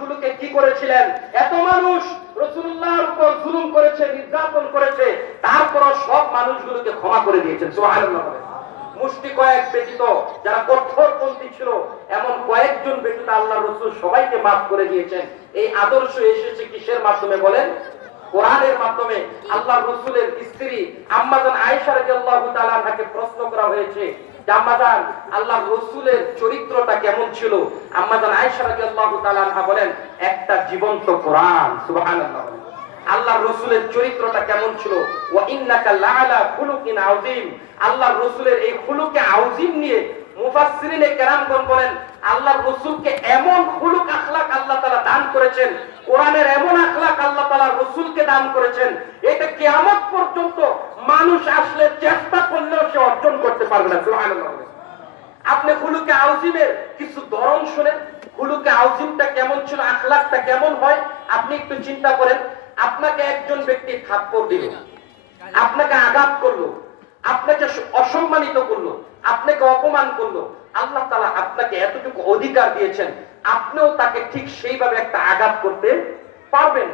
মানুষগুলোকে কি করেছিলেন? এত মানুষ রাসূলুল্লাহর উপর জুলুম করেছে, নির্যাতন করেছে, তারপরও সব মানুষগুলোকে ক্ষমা করে দিয়েছেন। সুবহানাল্লাহ। মুষ্টি কয়েক ব্যতীত যারা কঠোরপন্থী ছিল, এমন কয়েকজন ব্যতীত আল্লাহ রাসূল সবাইকে মাফ করে দিয়েছেন। এই আদর্শ এসেছে কিসের মাধ্যমে বলেন? কোরআনের মাধ্যমে। আল্লাহর রাসূলের স্ত্রী আম্মা জান আয়েশা রাদিয়াল্লাহু তাআলা আনহাকে প্রশ্ন করা হয়েছে, আম্মা জান, আল্লাহর রাসূলের চরিত্রটা কেমন ছিল? আম্মা জান আয়েশা রাদিয়াল্লাহু তাআলা আনহা বলেন, একটা জীবন্ত কোরআন। সুবহানাল্লাহ। আল্লাহর রাসূলের চরিত্রটা কেমন ছিল? ওয়া ইন্নাকা লাআলা খুলুকিন আযীম। আল্লাহর রাসূলের এই খুলুকে আযীম নিয়ে মুফাসসিরিনে কেরামগণ বলেন, আল্লাহর রাসূলকে এমন খুলুক আখলাক আল্লাহ তাআলা দান করেছেন, কোরআনের এমন আখলাক আল্লাহ তাআলা রাসূলকে দান করেছেন, এটা কিয়ামত পর্যন্ত মানুষ আসলে চেষ্টা করলেও সে অর্জন করতে পারবে না। সুবহানাল্লাহ। আপনি খুলুকে আযীমের কিছু ধরন শুনেন, খুলুকে আযীমটা কেমন ছিল, আখলাকটা কেমন হয়, আপনি একটু চিন্তা করেন। আপনাকে একজন ব্যক্তি থাপ্পড় দিল, আপনাকে আঘাত করলো, আপনাকে অসম্মানিত করলো, আপনাকে অপমান করলো, আল্লাহ তাআলা আপনাকে এতটুকু অধিকার দিয়েছেন, আপনিও তাকে ঠিক সেইভাবে একটা আঘাত করতে পারবেন।